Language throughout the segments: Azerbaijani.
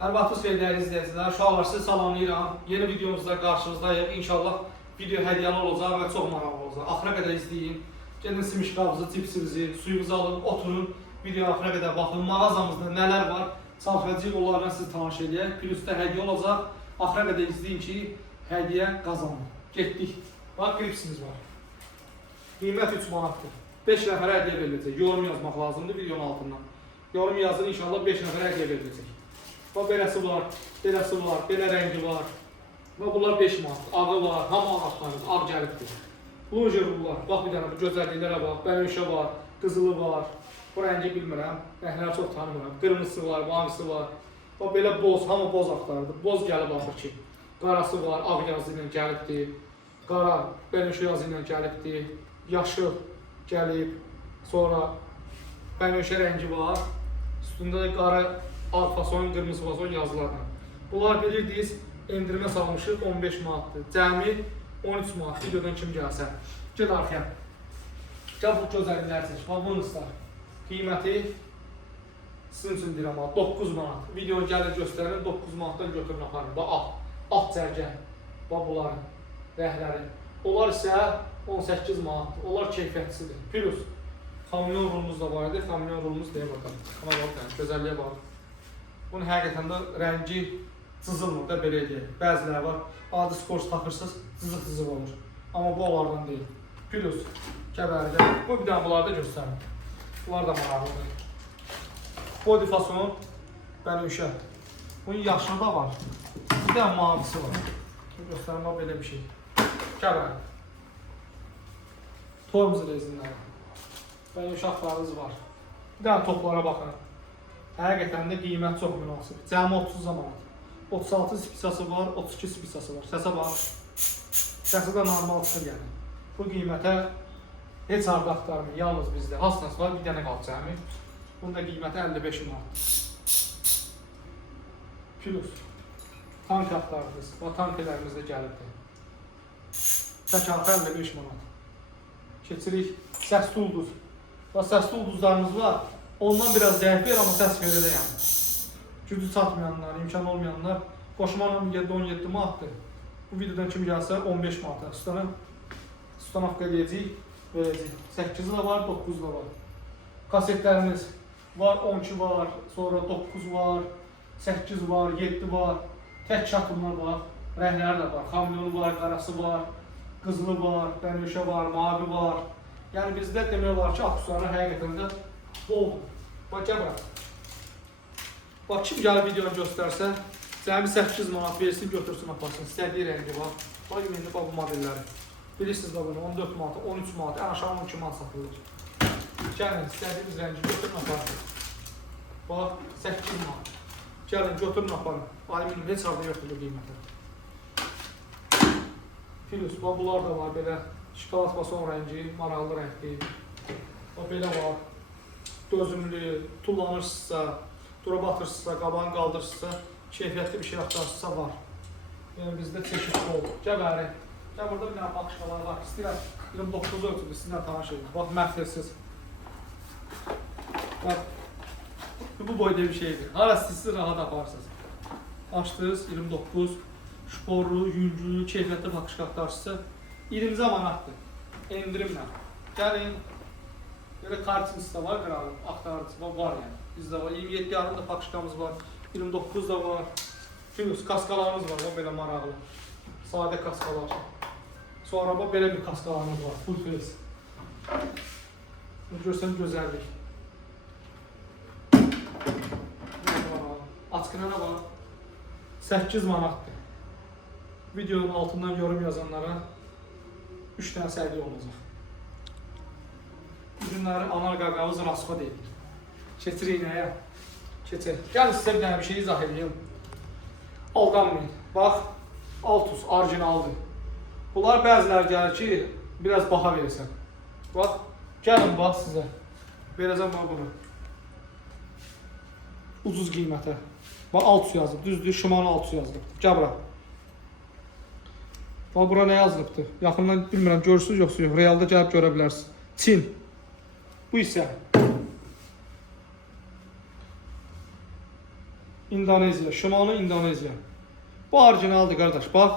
Hər vaxtınız xeyir dəyərli izləyicilər. Uşaqlar sizi salamlayıram. Yeni videomuzda qarşınızdayıq. İnşallah video hədiyyəli olacaq və çox maraqlı olacaq. Axıra qədər izləyin. Gedin simişqabınızı, cipsinizi, suyunuzu alın, oturun. Video axıra qədər baxın. Mağazamızda nələr var? Çalışacağıq onlarla sizi tanış edək. Plusda hədiyyə olacaq. Axıra qədər izləyin ki, hədiyyə qazanın. Getdik. Bax, klipsiniz var. Qiymət 3 manatdır. 5 nəfərə hədiyyə veriləcək. Yorum yazmaq lazımdır videonun altından. Yorum yazın, inşallah 5 nəfərə hədiyyə veriləcək. Bax, beləsi var, beləsi var, belə rəngi var. Və bunlar 5 manat. Ağı var, hamı ağaçlarımız, ağ gəlibdir. Lujer bunlar. Bax, bir dənə bu gözəlliklərə bax. Bənövşə var, qızılı var. Bu rəngi bilmirəm, rəngləri çox tanımıram. Qırmızısı var, mavisi var. Bax, belə boz, hamı boz axtardır. Boz gəlib axır ki. Qarası var, ağ yazı ilə gəlibdir. Qara, bənövşə yazı ilə gəlibdir. Yaşıl gəlib. Sonra bənövşə rəngi var. Üstündə də qara, ağ fason, qırmızı fason yazılarla. Bunlar bilirdiniz, endirmə salmışıq 15 manatdır. Cəmi 13 manat. Videodan kim gəlsə. Gel arxaya. Gəl bu gözəlliklər seç. Bax, bunu ıslar. Qiyməti sizin üçün deyirəm, 9 manat. Video gəlir göstərir, 9 manatdan götürün aparın. Bax, at cərgə. Bax, bunların rəhləri. Onlar isə 18 manatdır. Onlar keyfiyyətlisidir. Plus, kamyon rulumuz da var idi. Kamyon rulumuz deyə bakalım. Ama bax, gözəlliyə bax. Bunun həqiqətən də rəngi cızılmır da, belə deyək. Bəziləri var, adi skors taxırsınız, cızıq-cızıq olur. Amma bu onlardan deyil. Plus, kəbəri. Bu bir dənə bunları da göstərim. Bunlar da maraqlıdır. Body fason, bənövşə. Bunun yaşlı da var. Bir dənə mavisi var. Göstərim, bax, belə bir şey. Kəbəri. Tormuz rezinləri. Bənövşə axtarınız var. Bir dənə toplara baxın. Həqiqətən də qiymət çox münasib. Cəmi 30 manat. 36 spisası var, 32 spisası var. Səsə bax. Səsə də normal çıxır yəni. Bu qiymətə heç harda axtarmır, yalnız bizdə. Hasnası var, bir dənə qalıb cəmi. Bunun da qiyməti 55 manat. Plus. Tank axtardınız. O tankelərimiz də gəlibdir. Təkartı 55 manat. Keçirik. Səsli ulduz. Və səsli ulduzlarımız var. Ondan biraz zəif verir, amma səs verir də yəni. Gücü çatmayanlar, imkan olmayanlar qoşmanla 17 manatdır. Bu videodan kim gəlsə 15 manata. Tutanaq eləyəcəyik, verəcəyik. 8-i də var, 9-u da var. Kasetlərimiz var, 12 var, sonra 9 var, 8 var, 7 var. Tək çatımlar var, rəhləri də var. Kamyonu var, qarası var, qızılı var, bənövşə var, mavi var. Yəni bizdə demək olar ki, aksesuarlar həqiqətən də boldur. Bax, gəl bura. Bax, kim gəlib videonu göstərsə, cəmi 8 manat versin, götürsün, aparsın. İstədiyi rəngi var. Bax, indi bu modelləri. Bilirsiniz də bunu, 14 manat, 13 manat, ən aşağı 12 manat satılır. Gəlin, istədiyiniz rəngi götürün, aparsın. Bax, 8 manat. Gəlin, götürün, aparın. Alüminium heç harda yoxdur bu qiymətə. Plus, bax, bunlar da var, belə şokolad fason rəngi, maraqlı rəngli. Bax, belə var. Dözümlü, tullanırsınızsa, dura batırsınızsa, qabağını qaldırırsınızsa, keyfiyyətli bir şey axtarırsınızsa var. Yəni bizdə çeşid bol. Gəbəri. Gəl burada bir dənə baxışqalar var. İstəyirəm 29 ölçüdür, sizinlə tanış edin. Bax, məhvəlsiz. Bax, bu boyda bir şeydir. Hara istəyirsiniz, rahat aparırsınız. Açdınız, 29, şporlu, yüngülü, keyfiyyətli baxışqa axtarırsınızsa, 20 manatdır. Endirimlə. Gəlin. Belə kartiniz də var, qıralım, axtarıcı var yəni. Bizdə var, 27 yarım da pakışkamız var, 29 da var. Plus, kaskalarımız var, o belə maraqlı. Sadə kaskalar. Sonra belə bir kaskalarımız var, full face. Görsən gözəllik. Açqına nə var? 8 manatdır. Videonun altından yorum yazanlara 3 dənə səhiyyə olacaq. Ürünləri anar qaqavız rasxod edilir. Keçirik nəyə? Keçir. Gəlin sizə bir dənə bir şey izah edeyim. Aldanmayın. Bax, Altus, orijinaldır. Bunlar bəziləri gəlir ki, biraz baha verirsən. Bax, gəlin bax sizə. Verəcəm bax bunu. Ucuz qiymətə. Bax, Altus yazılıb, düzdür, Şimal Altus yazılıb. Gəl bura. Bax, bura nə yazılıbdır? Yaxından bilmirəm, görürsünüz yoxsa yox. Realda gəlib görə bilərsiniz. Çin. Bu isə İndoneziya, Şimali İndoneziya. Bu orijinaldır qardaş. Bax,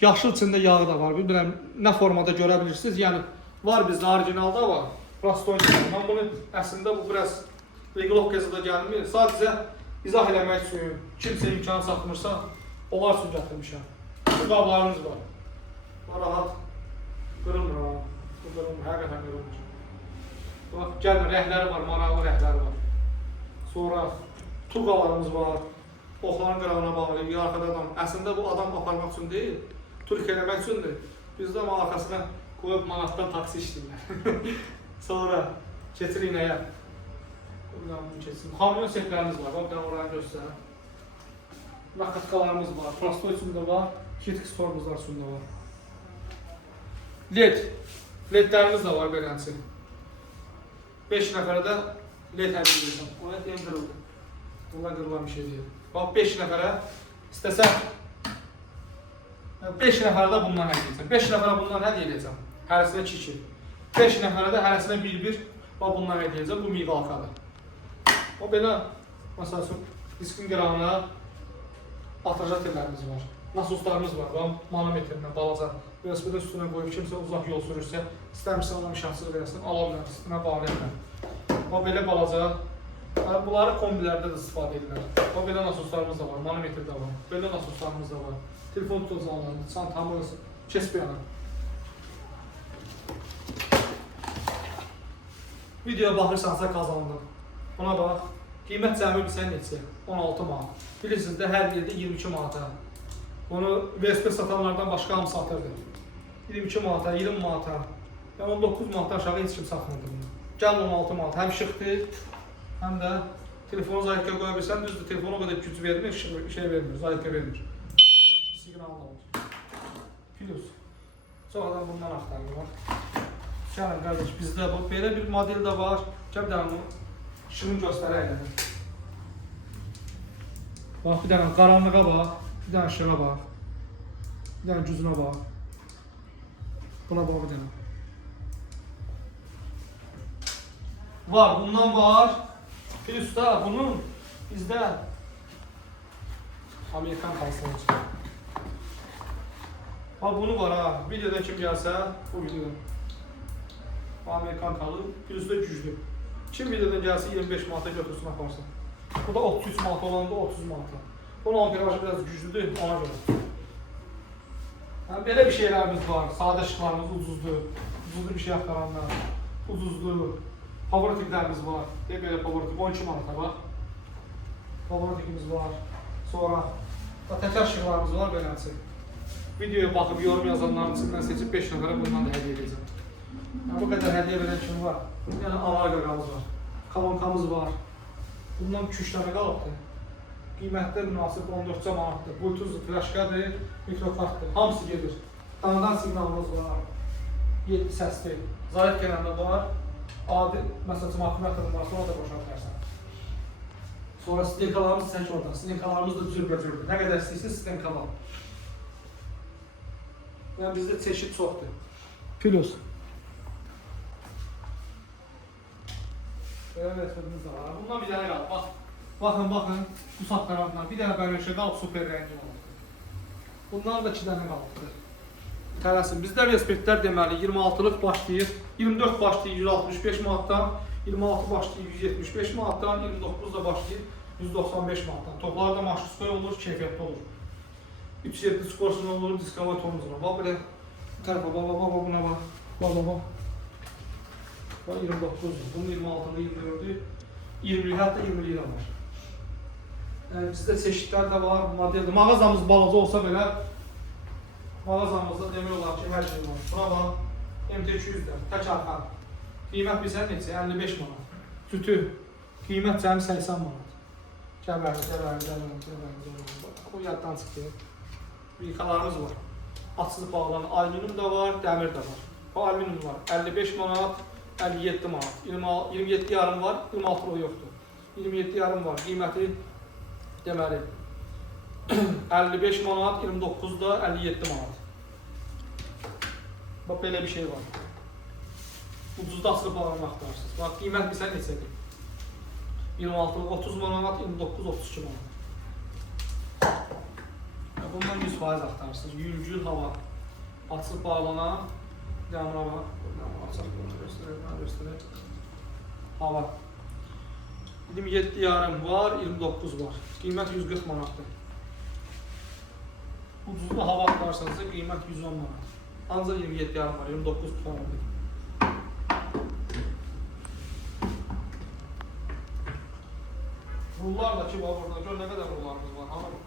yaşıl içində yağı da var. Bilmirəm nə formada görə bilirsiniz. Yəni var bizdə orijinalda var. Rastonki. Mən bunu əslində bu biraz reqlovkası da gəlmir. Sadəcə izah eləmək üçün kimsə imkan çatmırsa, onlar üçün gətirmişəm. Bu qablarımız var. Rahat qırılmır ha. Bu qırılmır, həqiqətən qırılmır. Bax, gəlmir, rəhləri var, maraqlı rəhləri var. Sonra turqalarımız var. Oxların qırağına bağlayıb, arxada adam. Əslində bu adam aparmaq üçün deyil, turk eləmək üçündür. Bizdə ama arxasına qoyub manatdan taksi işləyirlər. Sonra keçirik nəyə? Kamyon setlərimiz var, bax, ben oraya göstərəm. Nakatkalarımız var, prostoy üstündə var, kitik stormuzlar üstündə var. LEDlərimiz də var belənçi. 5 nəfərə də LED hədiyyə edirəm. O LED yem qırıldı. Bunlar qırılan bir şey deyil. Bax, 5 nəfərə istəsən 5 nəfərə də bundan hədiyyə edəcəm. 5 nəfərə bundan hədiyyə edəcəm. Hərəsinə 2-2. 5 nəfərə də hərəsinə 1-1 bundan hədiyyə edəcəm. Bu miqalkadır. O belə, məsəl üçün, diskin qırağına atrajatellərimiz var. Nasoslarımız var. Manometrlə, balaca. USB-də üstünə qoyub kimsə uzaq yol sürürsə, istəmirsə ona işansız verəsin, ala bilər, üstünə bağlayırlar. O belə balaca. Bunları kombilərdə də istifadə edirlər. O belə nasoslarımız da var, manometr də var. Belə nasoslarımız da var. Telefon tutacaqlarında, çantamız, kes bir yana. Videoya baxırsansa kazandın. Buna bax, qiymət cəmi bilsən neçə? 16 manat. Bilirsiniz də hər yerdə 22 manata. Onu VSP satanlardan başqa hamı satırdı. 22 manata, 20 manata, 19 manata aşağı heç kim satmırdı bunu. Gəl 16 manat, həm şıxdır, həm də telefonu zayıfqa qoya bilsən, düzdür, telefonu o qədər güc vermir, şey vermir, zayıfqa vermir. Siqnal olur. Plus. Çox adam bundan axtarırlar. Gəlin qardaş, bizdə bu, belə bir model də var. Gəl bir dənə işini göstərək. Bax, bir dənə qaranlığa bax, bir dənə işığa bax, bir dənə gücünə bax. Buna bax bir dənə. Var, bundan var. Plus da bunun bizdə Amerikan kalsın olacaq. Bax, bunu var ha. Videoda kim gəlsə, bu videoda. Amerikan kalı, plus da güclü. Kim videodan gəlsə 25 manata götürsün aparsın. Bu da 33 manata olanda 30 manata. Bunun amperajı biraz güclüdür, ona görə. Yəni, belə bir şeylərimiz var. Sadə şıqlarımız ucuzdur. Ucuzlu bir şey axtaranlar. Ucuzlu. Favoritiklərimiz var. Deyək belə favoritik 12 manata bax. Favoritikimiz var. Sonra təkər şıqlarımız var beləncə. Videoya baxıb yorum yazanların içindən seçib 5 nəfərə bundan da hədiyyə edəcəm. Bu qədər hədiyyə verən kim var? Yəni analar qaqamız var. Kalonkamız var. Bundan 2-3 dənə qalıbdır. Qiymətdə münasib 14 manatdır. Bluetooth flaşkadır, mikrokartdır. Hamısı gedir. Danadan siqnalımız var. 7 səsli. Zayıf gələndə var. Adi, məsələn, akkumulyatorun var, sonra da boşaltarsan. Sonra stenkalarımız çək oradan. Stenkalarımız da cürbəcürdür. Nə qədər istəyirsiniz stenkalar. Yəni bizdə çeşid çoxdur. Plus. Belə resmimiz də var. Bundan bir dənə qalıb. Baxın, bu saxlarından bir dənə bərəşə qalıb, super rəngi olubdur. Bundan da 2 dənə qalıbdır. Tələsin. Bizdə respektlər deməli 26-lıq başlayır, 24 başlayır 165 manatdan, 26 başlayır 175 manatdan, 29 da başlayır 195 manatdan. Toplar da maşruskoy olur, keyfiyyətli olur. 3-7 skorsun olur, diskavatomuz var. Bax, belə bu tərəfə, buna bax. Bax, 29-dur. Bunun 26-lı, 24-ü, 20-li, hətta 20-li var. Bizdə çeşidlər də var, modeldir. Mağazamız balaca olsa belə, mağazamızda demək olar ki, hər şey var. Buna bax, MT200-də, tək arxan. Qiymət bilsən neçə? 55 manat. Tütü, qiymət cəmi 80 manat. Gəbəri. O yaddan çıxdı. Yıkalarımız var. Açılıb bağlanan alüminium da var, dəmir də var. O alüminium var. 55 manat, 57 manat. 27 yarım var, 26 o yoxdur. 27 yarım var. Qiyməti deməli 55 manat, 29 da 57 manat. Bax, belə bir şey var. Ucuzda açılıb bağlanan axtararsınız. Bax, qiymət bilsən neçədir? 26, 30 manat, 29, 32 manat. Bundan 100% axtarırsınız. Yüngül hava. Açıb bağlanan. Yanına bax. Açıq göstərək. Hava. 27 yarım var, 29 var. Qiymət 140 manatdır. Ucuzda hava axtarsanızsa qiymət 110 manat. Ancaq 27 yarım var, 29 tutanıdır. Rullar da ki var burada. Gör nə qədər rullarımız var. Hanım.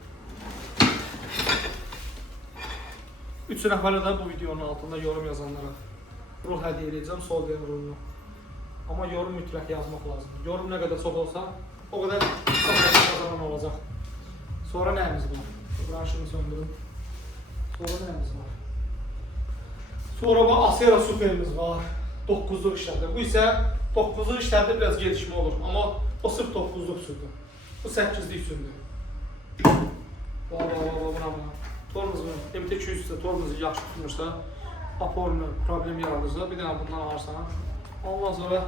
3 nəfərə də bu videonun altında yorum yazanlara rul hədiyyə edəcəm, sol verin rulunu. Amma yorum mütləq yazmaq lazımdır. Yorum nə qədər çox olsa, o qədər çox qazanan olacaq. Sonra nəyimiz var? Branşını söndürün. Sonra nəyimiz var? Sonra Asera Super'imiz var. 9'luq işlərdə. Bu isə 9'luq işlərdə biraz gelişmə olur. Amma o sırf 9'luq sürdür. Bu 8'lik sürdür. Buna. Tormuzun MT200 isə tormuzu yaxşı tutmursa, aporunu problem yaradırsa, bir dənə bundan alırsan. Ondan sonra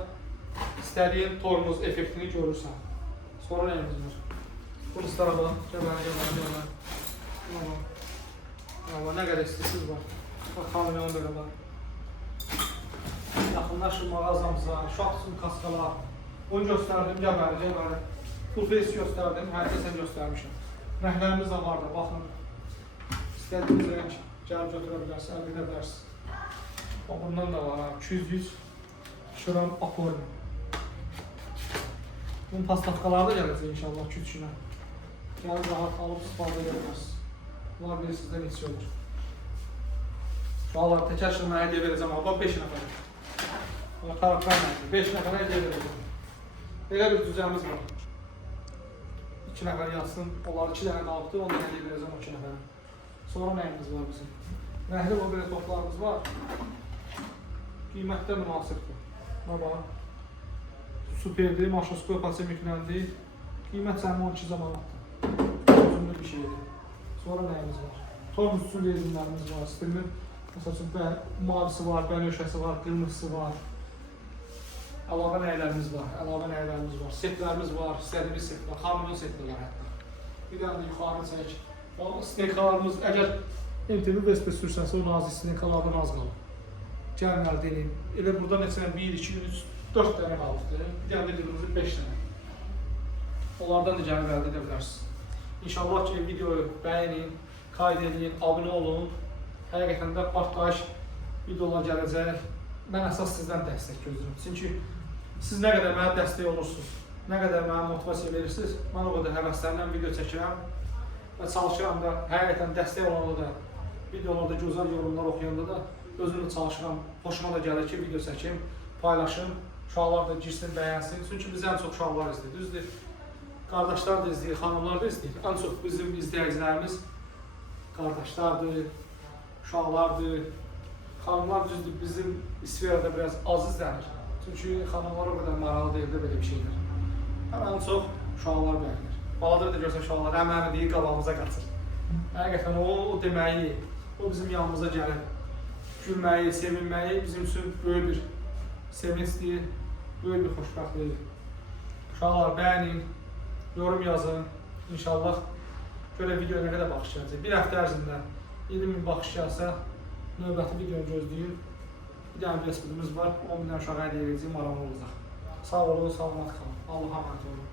istədiyin tormuz effektini görürsən. Sonra nəyimiz var? Bunu istərə gələ. Nə qədər istəsiz var. Kamyon belə var. Yaxınlaşın mağazamıza, şaxsın kaskalar. Bunu göstərdim, gəbəri. Full-face göstərdim, hər kəsən göstərmişim. Rəhlərimiz də var da, baxın. İstədiyiniz rəng gəlib götürə bilərsiniz, əldə edə bilərsiniz. Bundan da var, 200 şuran aporni. Bunun pastavkaları da gələcək inşallah küçünə. Gəlib rahat alıb istifadə edə bilərsiniz. Bunlar bilirsizdə neçə olur. Uşaqlar təkər şırmaya hədiyyə verəcəm, amma 5 nəfər. Karakter nədir? 5 nəfərə hədiyyə verəcəm. Belə bir düzəmiz var. 2 nəfər yazsın, onlar 2 dənə qalıbdır, ondan hədiyyə verəcəm o 2 nəfərə. Sonra nəyimiz var bizim? Rəhli o belə toplarımız var. Qiymətdə münasibdir. Baba. Superdir, maşoskop açım yükləndir. Qiymət sənin 12 manatdır. Uzunlu bir şeydir. Sonra nəyimiz var? Tormuz üçün rezinlərimiz var. Stilin, məsəl üçün, mavisi var, bənövşəsi var, qırmızısı var. Əlavə nəylərimiz var. Setlərimiz var, istədiyimiz set var. Kamyon setlər var hətta. Bir dənə də yuxarı çək. O snekalarımız, əgər MTV Vespa sürsənsə, o nazik snekalardan az qalır. Gəlməli deyim. Elə burada neçə 1, 2, 3, 4 dənə qalıbdır. Bir dənə də qırmızı 5 dənə. Onlardan da gəlib əldə edə bilərsiniz. İnşallah ki, videoyu bəyənin, kayd edin, abunə olun. Həqiqətən də partlayış videolar gələcək. Mən əsas sizdən dəstək gözləyirəm. Çünki siz nə qədər mənə dəstək olursunuz, nə qədər mənə motivasiya verirsiniz, mən o qədər həvəslərlə video çəkirəm və çalışıram da, həqiqətən dəstək olanda da, videolarda gözəl yorumlar oxuyanda da özümlə çalışıram, xoşuma da gəlir ki, video çəkim, paylaşım, uşaqlar da girsin, bəyənsin. Çünki biz ən çox uşaqlar izləyir, düzdür. Qardaşlar da izləyir, xanımlar da izləyir. Ən çox bizim izləyicilərimiz qardaşlardır, uşaqlardır. Xanımlar düzdür, bizim sferada biraz az izlənir. Çünki xanımlar o qədər maraqlı deyil də belə bir şeydir. Ən çox uşaqlar bəyənir. Baladır da görsən uşaqlar, əməni deyir, qabağımıza qaçır. Həqiqətən o deməyi, o bizim yanımıza gəlir. Gülməyi, sevinməyi bizim üçün böyük bir sevincdir, böyük bir xoşbəxtlikdir. Uşaqlar bəyənin, yorum yazın. İnşallah görə videoya nə qədər baxış gələcək. Bir həftə ərzində 20.000 baxış gəlsə, növbəti videonu gözləyin. Bir dənə Vespa-ımız var, 10.000 uşağa hədiyyə edəcəyim, maraqlı olacaq. Sağ olun, salamat qalın. Allah'a emanet olun.